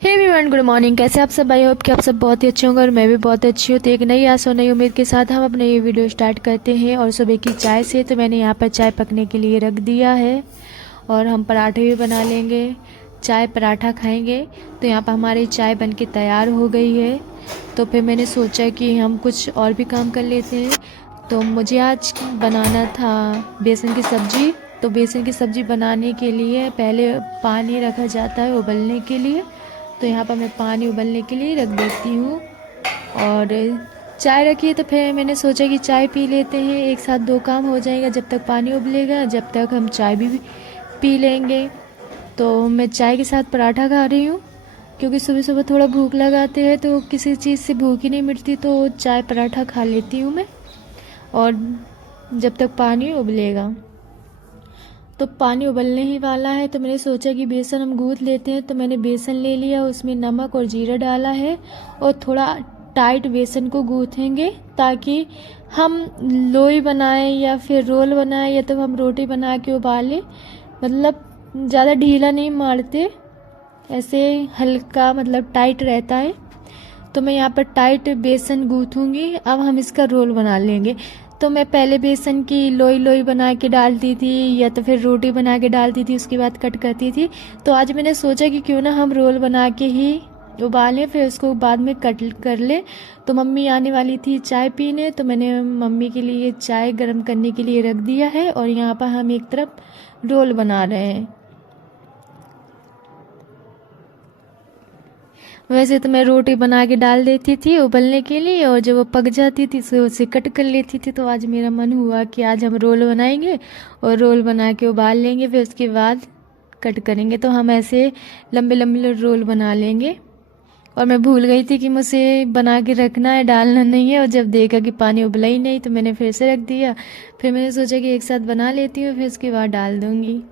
Hey everyone, good morning. कैसे आप सब? आई होप कि आप सब बहुत ही अच्छे होंगे और मैं भी बहुत अच्छी हूँ। तो एक नई आस और नई उम्मीद के साथ हम अपने ये वीडियो स्टार्ट करते हैं। और सुबह की चाय से तो मैंने यहाँ पर चाय पकने के लिए रख दिया है और हम पराठे भी बना लेंगे, चाय पराठा खाएंगे। तो यहाँ पर हमारी चाय बन के तैयार हो गई है। तो फिर मैंने सोचा कि हम कुछ और भी काम कर लेते हैं। तो मुझे आज बनाना था बेसन की सब्ज़ी। तो बेसन की सब्ज़ी बनाने के लिए पहले पानी रखा जाता है उबलने के लिए। तो यहाँ पर मैं पानी उबलने के लिए रख देती हूँ और चाय रखी है। तो फिर मैंने सोचा कि चाय पी लेते हैं, एक साथ दो काम हो जाएगा। जब तक पानी उबलेगा जब तक हम चाय भी पी लेंगे। तो मैं चाय के साथ पराठा खा रही हूँ क्योंकि सुबह सुबह थोड़ा भूख लगाते हैं तो किसी चीज़ से भूख ही नहीं मिटती, तो चाय पराठा खा लेती हूँ मैं। और जब तक पानी उबलेगा, तो पानी उबलने ही वाला है तो मैंने सोचा कि बेसन हम गूँथ लेते हैं। तो मैंने बेसन ले लिया, उसमें नमक और जीरा डाला है और थोड़ा टाइट बेसन को गूँथेंगे ताकि हम लोई बनाएं या फिर रोल बनाएं या तो हम रोटी बना के उबालें। मतलब ज़्यादा ढीला नहीं मारते, ऐसे हल्का मतलब टाइट रहता है। तो मैं यहाँ पर टाइट बेसन गूँथूँगी। अब हम इसका रोल बना लेंगे। तो मैं पहले बेसन की लोई लोई बना के डालती थी या तो फिर रोटी बना के डालती थी, उसके बाद कट करती थी। तो आज मैंने सोचा कि क्यों ना हम रोल बना के ही उबालें, फिर उसको बाद में कट कर ले। तो मम्मी आने वाली थी चाय पीने, तो मैंने मम्मी के लिए चाय गर्म करने के लिए रख दिया है और यहाँ पर हम एक तरफ रोल बना रहे हैं। वैसे तो मैं रोटी बना के डाल देती थी उबलने के लिए और जब वो पक जाती थी तो उसे कट कर लेती थी। तो आज मेरा मन हुआ कि आज हम रोल बनाएंगे और रोल बना के उबाल लेंगे, फिर उसके बाद कट करेंगे। तो हम ऐसे लंबे लंबे रोल बना लेंगे। और मैं भूल गई थी कि मुझे बना के रखना है, डालना नहीं है। और जब देखा कि पानी उबला ही नहीं तो मैंने फिर से रख दिया। फिर मैंने सोचा कि एक साथ बना लेती हूँ, फिर उसके बाद डाल दूँगी।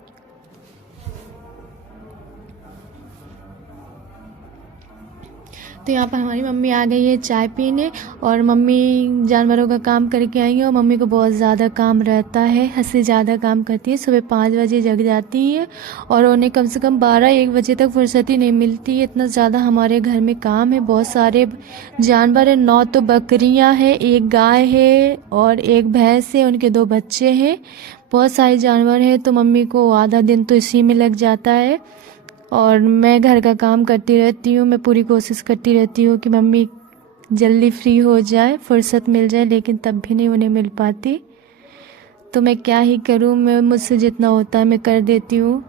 तो यहाँ पर हमारी मम्मी आ गई है चाय पीने और मम्मी जानवरों का काम करके आई है और मम्मी को बहुत ज़्यादा काम रहता है, हद से ज़्यादा काम करती है। सुबह 5 बजे जग जाती है और उन्हें कम से कम 12-1 बजे तक फुर्सत ही नहीं मिलती है। इतना ज़्यादा हमारे घर में काम है, बहुत सारे जानवर हैं। 9 तो बकरियाँ हैं, 1 गाय है और 1 भैंस है, उनके 2 बच्चे हैं। बहुत सारे जानवर हैं तो मम्मी को आधा दिन तो इसी में लग जाता है। और मैं घर का काम करती रहती हूँ। मैं पूरी कोशिश करती रहती हूँ कि मम्मी जल्दी फ्री हो जाए, फुर्सत मिल जाए, लेकिन तब भी नहीं उन्हें मिल पाती। तो मैं क्या ही करूँ, मैं मुझसे जितना होता है मैं कर देती हूँ।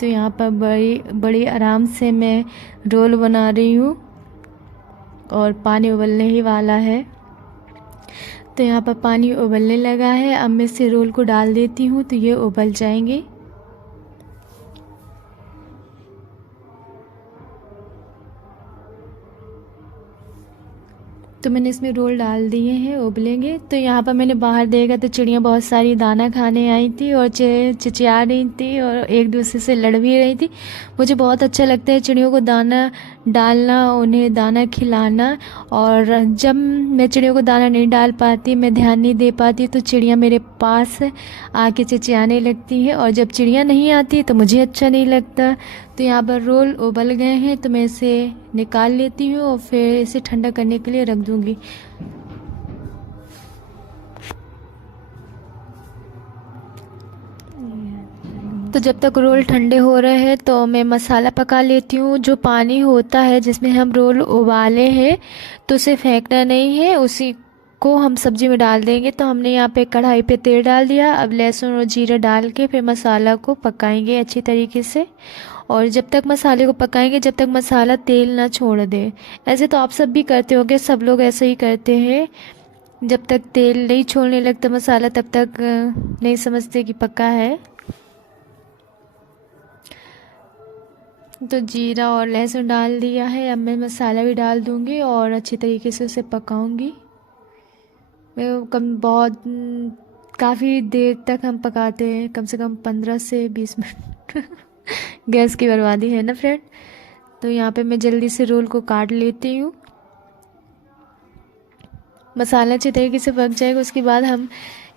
तो यहाँ पर बड़ी बड़ी आराम से मैं रोल बना रही हूँ और पानी उबलने ही वाला है। तो यहाँ पर पानी उबलने लगा है। अब मैं इसे रोल को डाल देती हूँ तो ये उबल जाएंगे। तो मैंने इसमें रोल डाल दिए हैं, उबलेंगे। तो यहाँ पर मैंने बाहर देखा तो चिड़ियाँ बहुत सारी दाना खाने आई थी और चिचिया रही थी और एक दूसरे से लड़ भी रही थी। मुझे बहुत अच्छा लगता है चिड़ियों को दाना डालना, उन्हें दाना खिलाना। और जब मैं चिड़ियों को दाना नहीं डाल पाती, मैं ध्यान नहीं दे पाती, तो चिड़ियाँ मेरे पास आके चिचियाने लगती हैं और जब चिड़ियाँ नहीं आती तो मुझे अच्छा नहीं लगता। तो यहाँ पर रोल उबल गए हैं तो मैं इसे निकाल लेती हूँ और फिर इसे ठंडा करने के लिए रख दूँगी। तो जब तक रोल ठंडे हो रहे हैं तो मैं मसाला पका लेती हूँ। जो पानी होता है जिसमें हम रोल उबाले हैं तो उसे फेंकना नहीं है, उसी को हम सब्जी में डाल देंगे। तो हमने यहाँ पे कढ़ाई पे तेल डाल दिया। अब लहसुन और जीरा डाल के फिर मसाला को पकाएंगे अच्छी तरीके से। और जब तक मसाले को पकाएंगे जब तक मसाला तेल ना छोड़ दे। ऐसे तो आप सब भी करते होंगे, सब लोग ऐसे ही करते हैं। जब तक तेल नहीं छोड़ने लगता मसाला तब तक नहीं समझते कि पका है। तो जीरा और लहसुन डाल दिया है। अब मैं मसाला भी डाल दूंगी और अच्छी तरीके से उसे पकाऊंगी। मैं काफ़ी देर तक हम पकाते हैं, कम से कम 15 से 20 मिनट। गैस की बर्बादी है ना फ्रेंड। तो यहाँ पे मैं जल्दी से रोल को काट लेती हूँ। मसाला अच्छी तरीके से पक जाएगा उसके बाद हम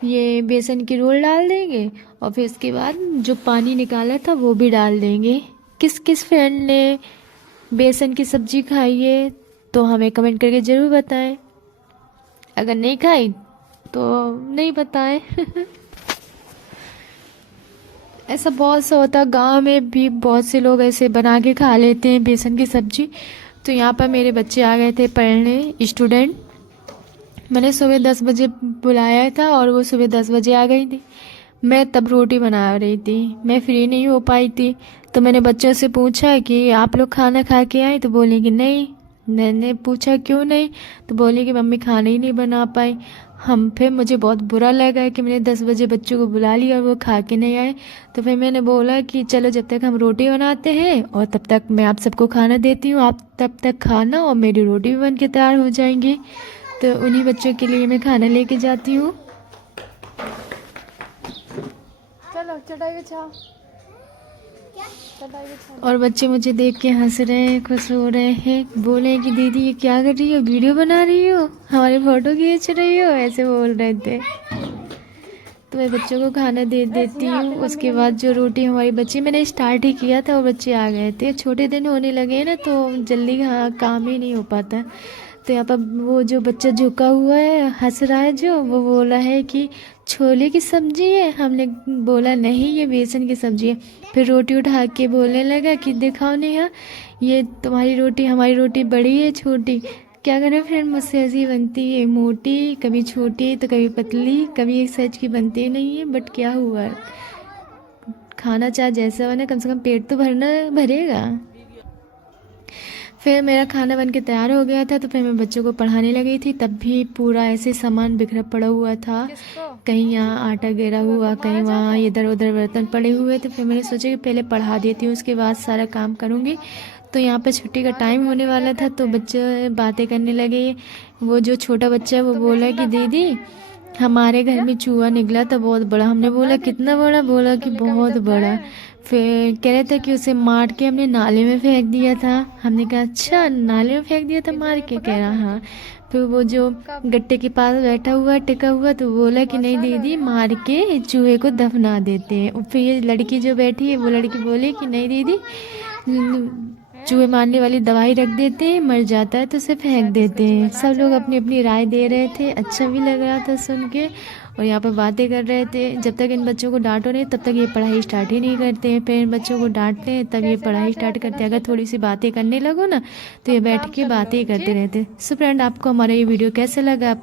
ये बेसन की रोल डाल देंगे और फिर उसके बाद जो पानी निकाला था वो भी डाल देंगे। किस किस फ्रेंड ने बेसन की सब्जी खाई है तो हमें कमेंट करके ज़रूर बताएं, अगर नहीं खाई तो नहीं बताएं। ऐसा बहुत सा होता है, गांव में भी बहुत से लोग ऐसे बना के खा लेते हैं बेसन की सब्जी। तो यहाँ पर मेरे बच्चे आ गए थे पढ़ने, स्टूडेंट। मैंने सुबह 10 बजे बुलाया था और वो सुबह 10 बजे आ गई थी। मैं तब रोटी बना रही थी, मैं फ्री नहीं हो पाई थी। तो मैंने बच्चों से पूछा कि आप लोग खाना खा के आए, तो बोले कि नहीं। मैंने पूछा क्यों नहीं, तो बोले कि मम्मी खाना ही नहीं बना पाई हम। फिर मुझे बहुत बुरा लगा कि मैंने 10 बजे बच्चों को बुला लिया और वो खा के नहीं आए। तो फिर मैंने बोला कि चलो जब तक हम रोटी बनाते हैं और तब तक मैं आप सबको खाना देती हूँ, आप तब तक खाना और मेरी रोटी भी बन के तैयार हो जाएंगी। तो उन्हीं बच्चों के लिए मैं खाना लेके जाती हूँ। चलो चटाई बिछाओ। और बच्चे मुझे देख के हंस रहे हैं, खुश हो रहे हैं, बोले हैं कि दीदी ये क्या कर रही हो, वीडियो बना रही हो, हमारी फ़ोटो खींच रही हो, ऐसे बोल रहे थे। तो मैं बच्चों को खाना दे देती हूँ। उसके बाद जो रोटी हमारी बच्ची, मैंने स्टार्ट ही किया था और बच्चे आ गए थे। छोटे दिन होने लगे ना तो जल्दी काम ही नहीं हो पाता। तो यहाँ पर वो जो बच्चा झुका हुआ है, हंस रहा है, जो वो बोला है कि छोले की सब्जी है। हमने बोला नहीं, ये बेसन की सब्जी है। फिर रोटी उठा के बोलने लगा कि दिखाओ नेहा, ये तुम्हारी रोटी, हमारी रोटी बड़ी है छोटी। क्या करें फ्रेंड, मुझसे ऐसी बनती है, मोटी कभी छोटी तो कभी पतली, कभी एक साइज की बनती नहीं है। बट क्या हुआ, खाना चाहे जैसा बने, कम से कम पेट तो भरेगा। फिर मेरा खाना बन के तैयार हो गया था तो फिर मैं बच्चों को पढ़ाने लगी थी। तब भी पूरा ऐसे सामान बिखरा पड़ा हुआ था, कहीं यहाँ आटा गिरा हुआ, कहीं वहाँ इधर उधर बर्तन पड़े हुए थे। फिर मैंने सोचा कि पहले पढ़ा देती हूँ, उसके बाद सारा काम करूँगी। तो यहाँ पर छुट्टी का टाइम होने वाला था तो बच्चे बातें करने लगे। वो जो छोटा बच्चा है वो बोला कि दीदी हमारे घर में चूहा निकला था बहुत बड़ा। हमने बोला कितना बड़ा, बोला कि बहुत बड़ा। फिर कह रहे थे कि उसे मार के हमने नाले में फेंक दिया था। हमने कहा अच्छा, नाले में फेंक दिया था मार के, कह रहा हाँ। फिर वो जो गट्टे के पास बैठा हुआ टिका हुआ तो बोला कि नहीं दीदी, मार के चूहे को दफना देते हैं। फिर ये लड़की जो बैठी है वो लड़की बोली कि नहीं दीदी, चूहे मारने वाली दवाई रख देते हैं, मर जाता है तो उसे फेंक देते हैं। सब लोग अपनी अपनी राय दे रहे थे, अच्छा भी लग रहा था सुन के। और यहाँ पर बातें कर रहे थे। जब तक इन बच्चों को डांटो नहीं तब तक ये पढ़ाई स्टार्ट ही नहीं करते हैं। फिर इन बच्चों को डांटते हैं तब ये पढ़ाई स्टार्ट करते हैं। अगर थोड़ी सी बातें करने लगो ना तो ये बैठ के बातें ही करते रहते हैं। सो फ्रेंड, आपको हमारा ये वीडियो कैसे लगा?